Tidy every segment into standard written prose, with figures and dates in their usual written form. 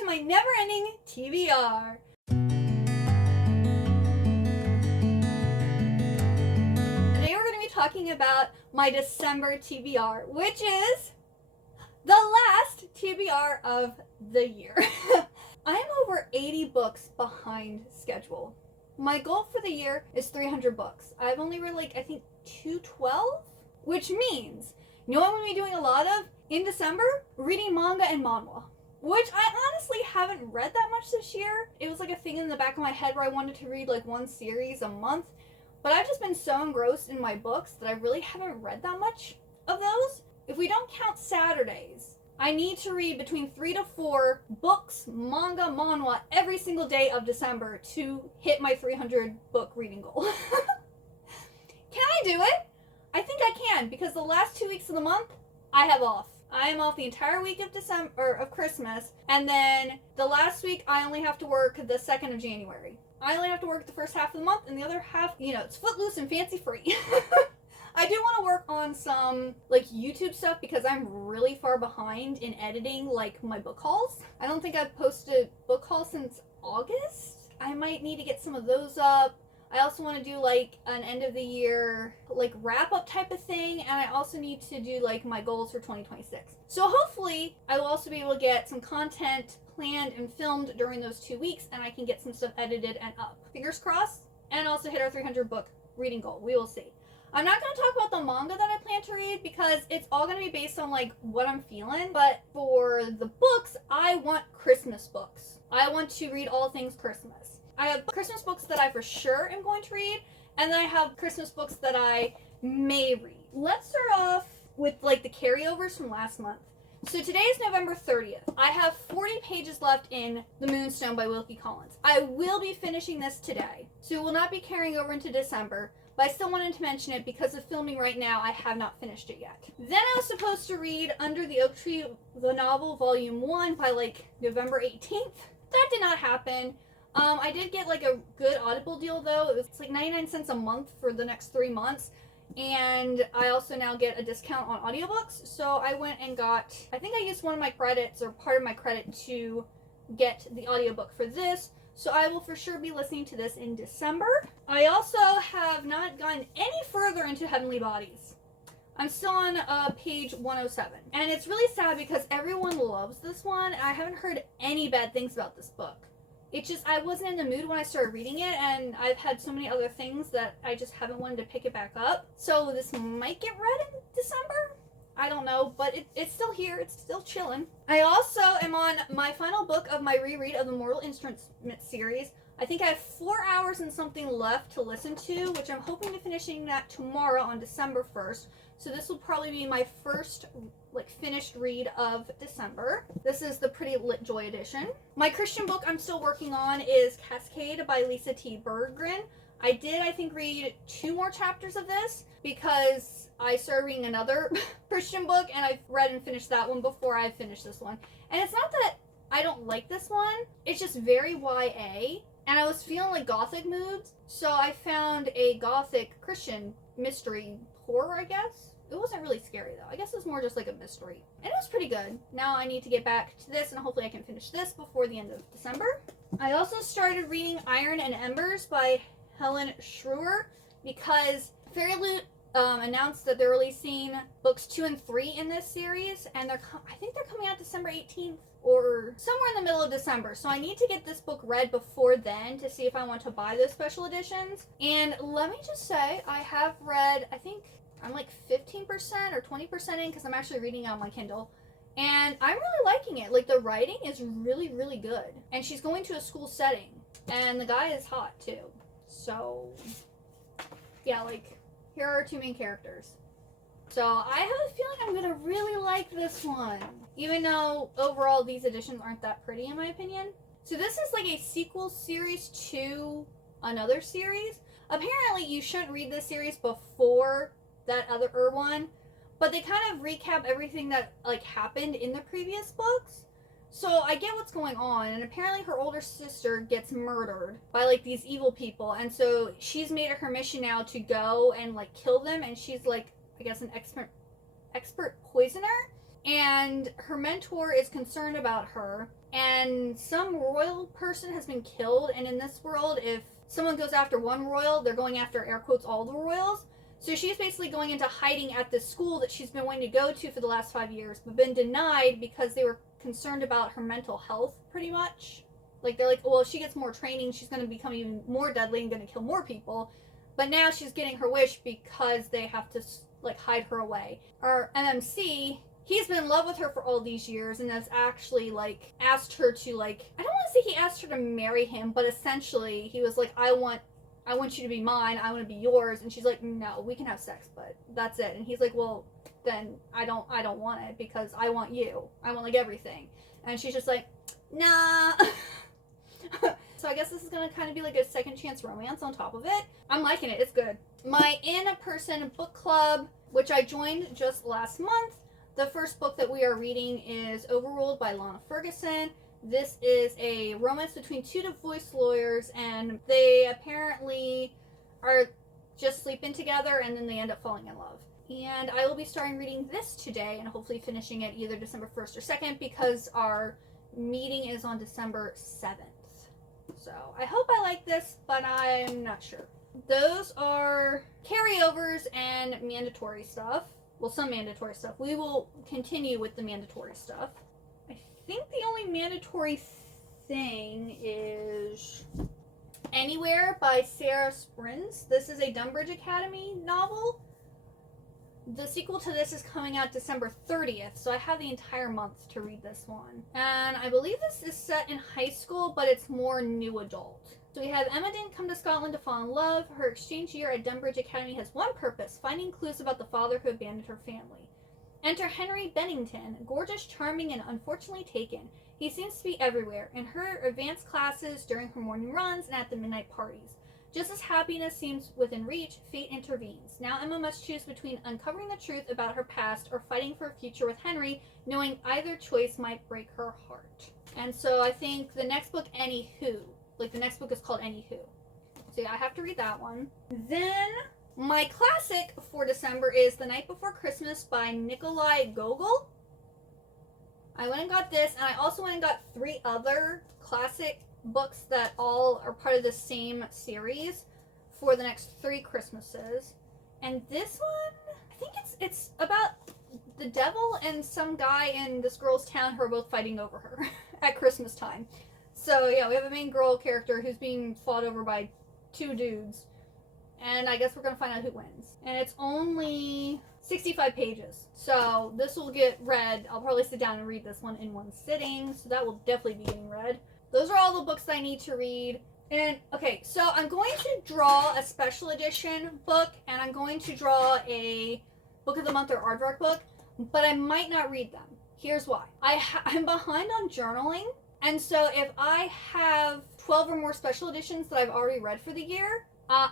to my never-ending TBR. Today we're going to be talking about my December TBR, which is the last TBR of the year. I'm over 80 books behind schedule. My goal for the year is 300 books. I've only read I think 212, which means, you know what I'm going to be doing a lot of in December? Reading manga and manhwa, which I honestly haven't read that much this year. It was like a thing in the back of my head where I wanted to read one series a month, but I've just been so engrossed in my books that I really haven't read that much of those. If we don't count Saturdays, I need to read between 3 to 4 books, manga, manhwa every single day of December to hit my 300 book reading goal. Can I do it? I think I can, because the last 2 weeks of the month, I have off. I am off the entire week of December, of Christmas, and then the last week I only have to work the 2nd of January. I only have to work the first half of the month, and the other half, it's footloose and fancy free. I do want to work on some YouTube stuff because I'm really far behind in editing my book hauls. I don't think I've posted book hauls since August. I might need to get some of those up. I also want to do an end of the year wrap up type of thing, and I also need to do my goals for 2026. So hopefully I will also be able to get some content planned and filmed during those 2 weeks, and I can get some stuff edited and up. Fingers crossed, and also hit our 300 book reading goal. We will see. I'm not going to talk about the manga that I plan to read because it's all going to be based on what I'm feeling, but for the books, I want Christmas books. I want to read all things Christmas. I have Christmas books that I for sure am going to read, and then I have Christmas books that I may read. Let's start off with the carryovers from last month. So today is November 30th. I have 40 pages left in The Moonstone by Wilkie Collins. I will be finishing this today, so it will not be carrying over into December, but I still wanted to mention it because of filming right now, I have not finished it yet. Then I was supposed to read Under the Oak Tree, the novel, volume 1 by November 18th. That did not happen. I did get a good Audible deal though. It was 99 cents a month for the next 3 months. And I also now get a discount on audiobooks. So I went and got, I think I used one of my credits or part of my credit to get the audiobook for this. So I will for sure be listening to this in December. I also have not gone any further into Heavenly Bodies. I'm still on page 107. And it's really sad because everyone loves this one. And I haven't heard any bad things about this book. It's just, I wasn't in the mood when I started reading it, and I've had so many other things that I just haven't wanted to pick it back up. So this might get read in December? I don't know, but it's still here. It's still chilling. I also am on my final book of my reread of the Mortal Instruments series. I think I have 4 hours and something left to listen to, which I'm hoping to finishing that tomorrow on December 1st. So this will probably be my first finished read of December. This is the Pretty Lit Joy edition. My Christian book I'm still working on is Cascade by Lisa T. Berggren. I did, I think, read 2 more chapters of this because I started reading another Christian book, and I read and finished that one before I finished this one. And it's not that I don't like this one, it's just very YA, and I was feeling gothic moods, so I found a gothic Christian mystery horror, I guess. It wasn't really scary though. I guess it was more just a mystery. And it was pretty good. Now I need to get back to this, and hopefully I can finish this before the end of December. I also started reading Iron and Embers by Helen Schrewer because Fairy Loot announced that they're releasing books 2 and 3 in this series, and I think they're coming out December 18th or somewhere in the middle of December. So I need to get this book read before then to see if I want to buy those special editions. And let me just say, I have read, I think I'm 15% or 20% in because I'm actually reading it on my Kindle. And I'm really liking it. The writing is really, really good. And she's going to a school setting. And the guy is hot, too. So, yeah, here are our 2 main characters. So, I have a feeling I'm going to really like this one. Even though, overall, these editions aren't that pretty, in my opinion. So, this is a sequel series to another series. Apparently, you shouldn't read this series before that other one, but they kind of recap everything that happened in the previous books. So I get what's going on, and apparently her older sister gets murdered by these evil people, and so she's made it her mission now to go and kill them, and she's I guess an expert poisoner. and her mentor is concerned about her, and some royal person has been killed, and in this world, if someone goes after one royal, they're going after, air quotes, all the royals. So she's basically going into hiding at this school that she's been wanting to go to for the last 5 years, but been denied because they were concerned about her mental health, pretty much. Like, they're like, well, if she gets more training, she's going to become even more deadly and going to kill more people. But now she's getting her wish because they have to, like, hide her away. Our MMC, he's been in love with her for all these years and has actually, like, asked her to, like, I don't want to say he asked her to marry him, but essentially he was like, I want you to be mine, I want to be yours. And she's like, no, we can have sex, but that's it. And he's like, well, then I don't want it because I want you. I want, like, everything. And she's just like, nah. So I guess this is going to kind of be like a second chance romance on top of it. I'm liking it. It's good. My in-person book club, which I joined just last month, the first book that we are reading is Overruled by Lana Ferguson. This is a romance between two divorce lawyers, and they apparently are just sleeping together, and then they end up falling in love. And I will be starting reading this today and hopefully finishing it either December 1st or 2nd because our meeting is on December 7th. So I hope I like this, but I'm not sure. Those are carryovers and mandatory stuff. Well, some mandatory stuff. We will continue with the mandatory stuff. I think the only mandatory thing is Anywhere by Sarah Sprins. This is a Dunbridge Academy novel. The sequel to this is coming out December 30th, so I have the entire month to read this one. And I believe this is set in high school, but it's more new adult. So we have Emma didn't come to Scotland to fall in love. Her exchange year at Dunbridge Academy has one purpose, finding clues about the father who abandoned her family. Enter Henry Bennington, gorgeous, charming, and unfortunately taken. He seems to be everywhere, in her advanced classes, during her morning runs, and at the midnight parties. Just as happiness seems within reach, fate intervenes. Now Emma must choose between uncovering the truth about her past or fighting for a future with Henry, knowing either choice might break her heart. And so I think the next book, Anywho, like the next book is called Anywho. So yeah, I have to read that one. Then my classic for December is The Night Before Christmas by Nikolai Gogol. I went and got this, and I also went and got 3 other classic books that all are part of the same series for the next 3 Christmases. And this one, I think it's about the devil and some guy in this girl's town who are both fighting over her at Christmas time. So yeah, we have a main girl character who's being fought over by 2 dudes. And I guess we're going to find out who wins. And it's only 65 pages. So this will get read. I'll probably sit down and read this one in one sitting. So that will definitely be getting read. Those are all the books I need to read. And, okay, so I'm going to draw a special edition book, and I'm going to draw a Book of the Month or Aardvark book, but I might not read them. Here's why. I'm behind on journaling, and so if I have 12 or more special editions that I've already read for the year,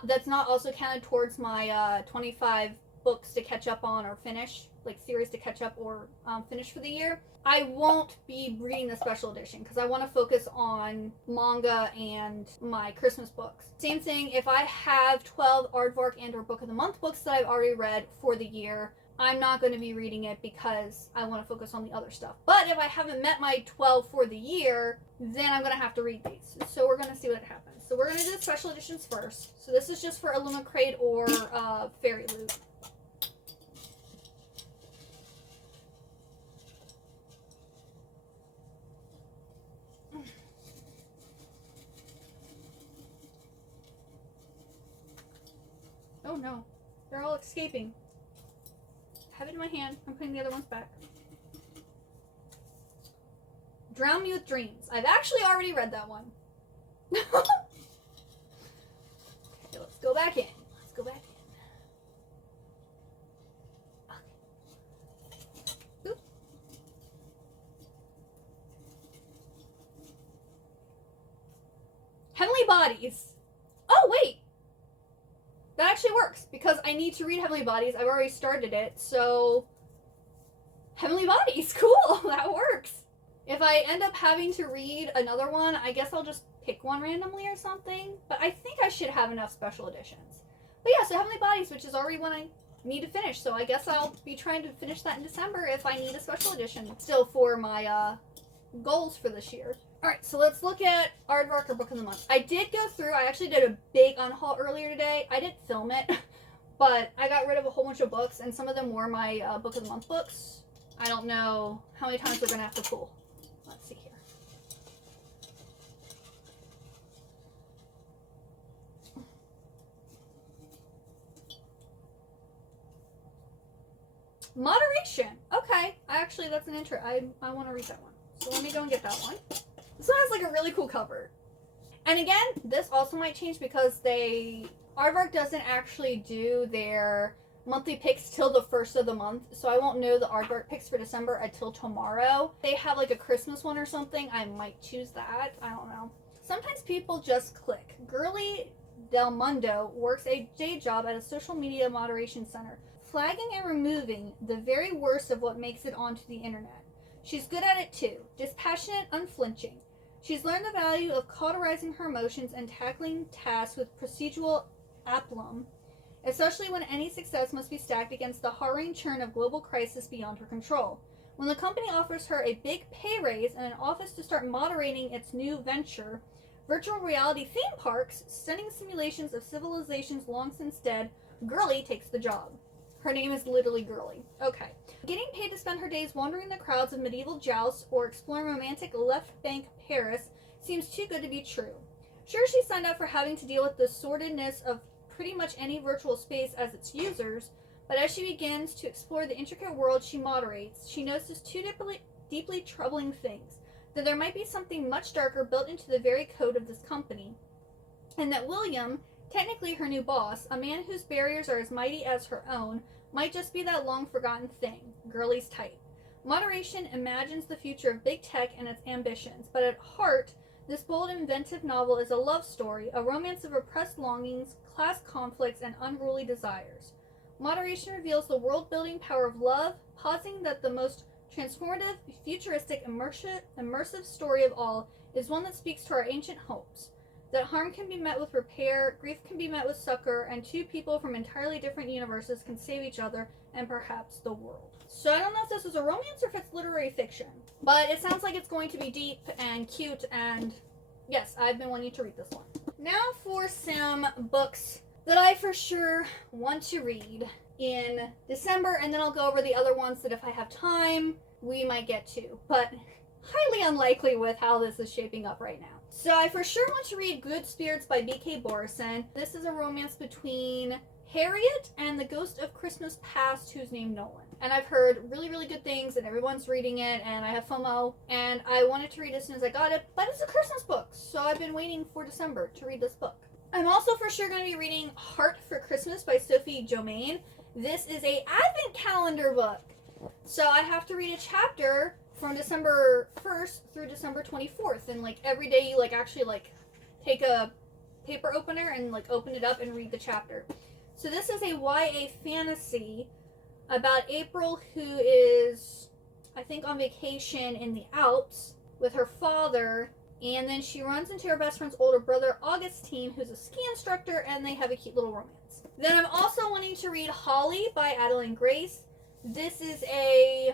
that's not also counted towards my 25 books to catch up on or finish, like series to catch up or finish for the year, I won't be reading the special edition because I want to focus on manga and my Christmas books. Same thing, if I have 12 Aardvark and or Book of the Month books that I've already read for the year, I'm not going to be reading it because I want to focus on the other stuff. But if I haven't met my 12 for the year, then I'm going to have to read these. So we're going to see what happens. So we're going to do the special editions first. So this is just for Illumicrate or Fairy Loot. Oh no, they're all escaping. I have it in my hand. I'm putting the other ones back. Drown Me with Dreams. I've actually already read that one. Okay, let's go back in. Let's go back in. Okay. Oop. Heavenly Bodies. Oh, wait. That actually works, because I need to read Heavenly Bodies. I've already started it, so... Heavenly Bodies, cool, that works. If I end up having to read another one, I guess I'll just pick one randomly or something. But I think I should have enough special editions. But yeah, so Heavenly Bodies, which is already one I me to finish. So I guess I'll be trying to finish that in December if I need a special edition still for my goals for this year. Alright, so let's look at Aardvark or Book of the Month. I did go through, I actually did a big unhaul earlier today. I didn't film it, but I got rid of a whole bunch of books, and some of them were my Book of the Month books. I don't know how many times we're going to have to pull. Let's see here. Moderation. Okay. That's an intro. I want to read that one. So let me go and get that one. This one has like a really cool cover. And again, this also might change because Aardvark doesn't actually do their monthly picks till the first of the month. So I won't know the Aardvark picks for December until tomorrow. They have like a Christmas one or something. I might choose that. I don't know. Sometimes people just click. Girly Del Mundo works a day job at a social media moderation center, flagging and removing the very worst of what makes it onto the internet. She's good at it too, dispassionate, unflinching. She's learned the value of cauterizing her emotions and tackling tasks with procedural aplomb, especially when any success must be stacked against the harrowing churn of global crisis beyond her control. When the company offers her a big pay raise and an office to start moderating its new venture, virtual reality theme parks, stunning simulations of civilizations long since dead, Girly takes the job. Her name is literally Girly. Okay. Getting paid to spend her days wandering the crowds of medieval jousts or exploring romantic left bank Paris seems too good to be true. Sure, she signed up for having to deal with the sordidness of pretty much any virtual space as its users, but as she begins to explore the intricate world she moderates, she notices two deeply troubling things: that there might be something much darker built into the very code of this company, and that William, technically her new boss, a man whose barriers are as mighty as her own, might just be that long-forgotten thing, Girly's type. Moderation imagines the future of big tech and its ambitions, but at heart, this bold, inventive novel is a love story, a romance of repressed longings, class conflicts, and unruly desires. Moderation reveals the world-building power of love, positing that the most transformative, futuristic, immersive story of all is one that speaks to our ancient hopes. That harm can be met with repair, grief can be met with succor, and two people from entirely different universes can save each other and perhaps the world. So I don't know if this is a romance or if it's literary fiction, but it sounds like it's going to be deep and cute, and yes, I've been wanting to read this one. Now for some books that I for sure want to read in December, and then I'll go over the other ones that if I have time, we might get to, but highly unlikely with how this is shaping up right now. So I for sure want to read Good Spirits by B.K. Borison. This is a romance between Harriet and the ghost of Christmas past who's named Nolan. And I've heard really, really good things, and everyone's reading it, and I have FOMO, and I wanted to read it as soon as I got it, but it's a Christmas book, so I've been waiting for December to read this book. I'm also for sure going to be reading Heart for Christmas by Sophie Jomain. This is a advent calendar book. So I have to read a chapter from December 1st through December 24th, and like every day you like actually like take a paper opener and like open it up and read the chapter. So this is a YA fantasy about April, who is, I think, on vacation in the Alps with her father, and then she runs into her best friend's older brother, Augustine, who's a ski instructor, and they have a cute little romance. Then I'm also wanting to read Holly by Adeline Grace. This is I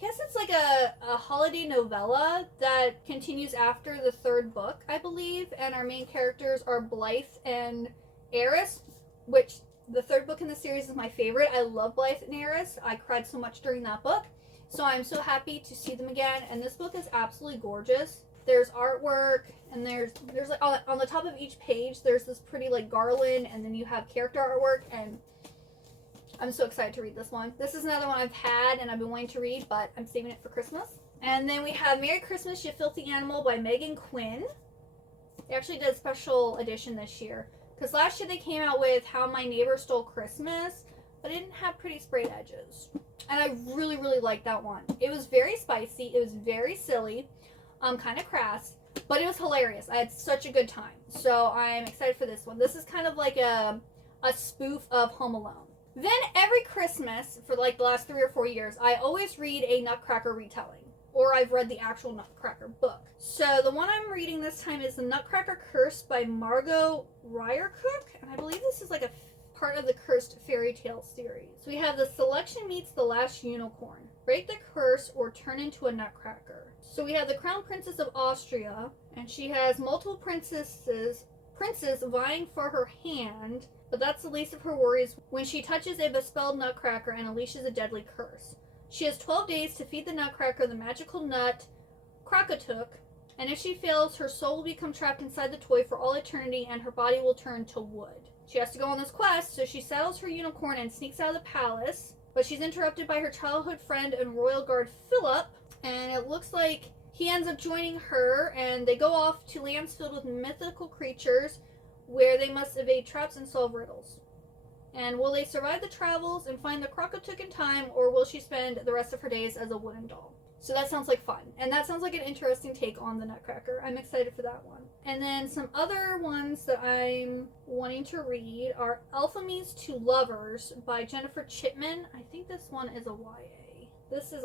guess it's like a holiday novella that continues after the third book, I believe, and our main characters are Blythe and Eris, which the third book in the series is my favorite. I love Blythe and Eris. I cried so much during that book, so I'm so happy to see them again, and this book is absolutely gorgeous. There's artwork, and there's like on the top of each page there's this pretty like garland, and then you have character artwork, and I'm so excited to read this one. This is another one I've had and I've been wanting to read, but I'm saving it for Christmas. And then we have Merry Christmas, You Filthy Animal by Megan Quinn. They actually did a special edition this year, because last year they came out with How My Neighbor Stole Christmas, but it didn't have pretty sprayed edges. And I really, really liked that one. It was very spicy, it was very silly, kind of crass, but it was hilarious. I had such a good time. So I'm excited for this one. This is kind of like a spoof of Home Alone. Then every Christmas, for like the last 3 or 4 years, I always read a Nutcracker retelling, or I've read the actual Nutcracker book. So the one I'm reading this time is The Nutcracker Curse by Margot Ryercook, and I believe this is like a part of the Cursed Fairy Tale series. We have The Selection Meets the Last Unicorn, Break the Curse or Turn into a Nutcracker. So we have the Crown Princess of Austria, and she has multiple princes vying for her hand, but that's the least of her worries when she touches a bespelled nutcracker and unleashes a deadly curse. She has 12 days to feed the nutcracker the magical nut, Krakatuk, and if she fails, her soul will become trapped inside the toy for all eternity and her body will turn to wood. She has to go on this quest, so she saddles her unicorn and sneaks out of the palace, but she's interrupted by her childhood friend and royal guard Philip, and it looks like he ends up joining her, and they go off to lands filled with mythical creatures where they must evade traps and solve riddles. And will they survive the travels and find the Krakatuk in time, or will she spend the rest of her days as a wooden doll? So that sounds like fun. And that sounds like an interesting take on the Nutcracker. I'm excited for that one. And then some other ones that I'm wanting to read are Alphemies to Lovers by Jennifer Chipman. I think this one is a YA. This one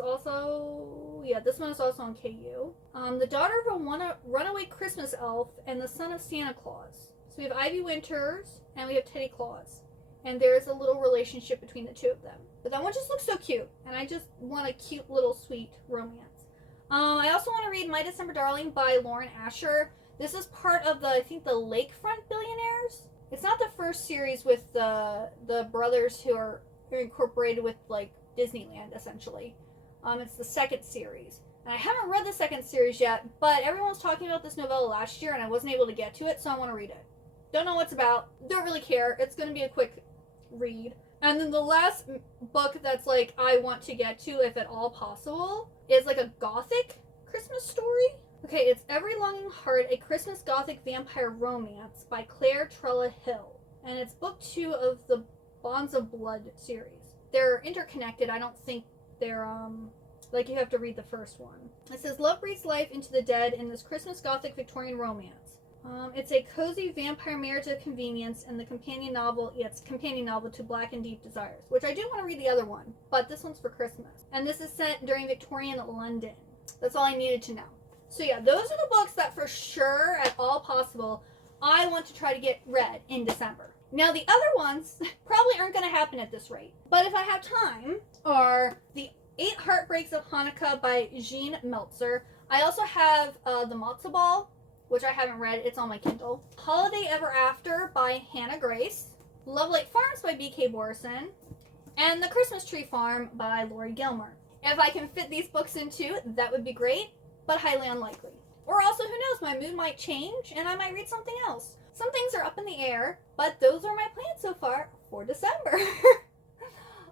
is also on KU. The daughter of a runaway Christmas elf and the son of Santa Claus. So we have Ivy Winters and we have Teddy Claus. And there's a little relationship between the two of them. But that one just looks so cute, and I just want a cute little sweet romance. I also want to read My December Darling by Lauren Asher. This is part of the Lakefront Billionaires. It's not the first series with the brothers who are incorporated with like Disneyland, essentially. It's the second series. And I haven't read the second series yet, but everyone was talking about this novella last year, and I wasn't able to get to it, so I want to read it. Don't know what it's about. Don't really care. It's going to be a quick read. And then the last book that's like I want to get to, if at all possible, is like a gothic Christmas story. Okay, it's Every Longing Heart, a Christmas Gothic Vampire Romance by Claire Trella Hill. And it's book 2 of the Bonds of Blood series. They're interconnected. I don't think they're, like you have to read the first one. It says, love breathes life into the dead in this Christmas Gothic Victorian romance. It's a cozy vampire marriage of convenience and the companion novel to Black and Deep Desires, which I do want to read the other one, but this one's for Christmas. And this is set during Victorian London. That's all I needed to know. So yeah, those are the books that for sure, at all possible, I want to try to get read in December. Now the other ones probably aren't going to happen at this rate, but if I have time, are the 8 Heartbreaks of Hanukkah by Jean Meltzer. I also have The Matzo Ball, which I haven't read. It's on my Kindle. Holiday Ever After by Hannah Grace. Love Lake Farms by B.K. Borison. And The Christmas Tree Farm by Lori Gilmer. If I can fit these books into, that would be great, but highly unlikely. Or also, who knows, my mood might change and I might read something else. Some things are up in the air, but those are my plans so far for December.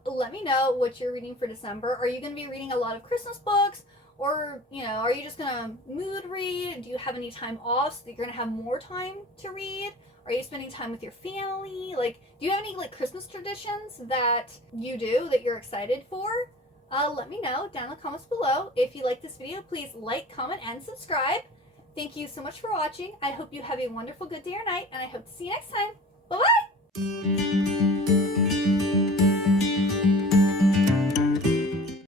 Let me know what you're reading for December. Are you going to be reading a lot of Christmas books? Or, are you just going to mood read? Do you have any time off so that you're going to have more time to read? Are you spending time with your family? Like, do you have any, Christmas traditions that you do that you're excited for? Let me know down in the comments below. If you like this video, please like, comment, and subscribe. Thank you so much for watching. I hope you have a wonderful good day or night, and I hope to see you next time. Bye-bye!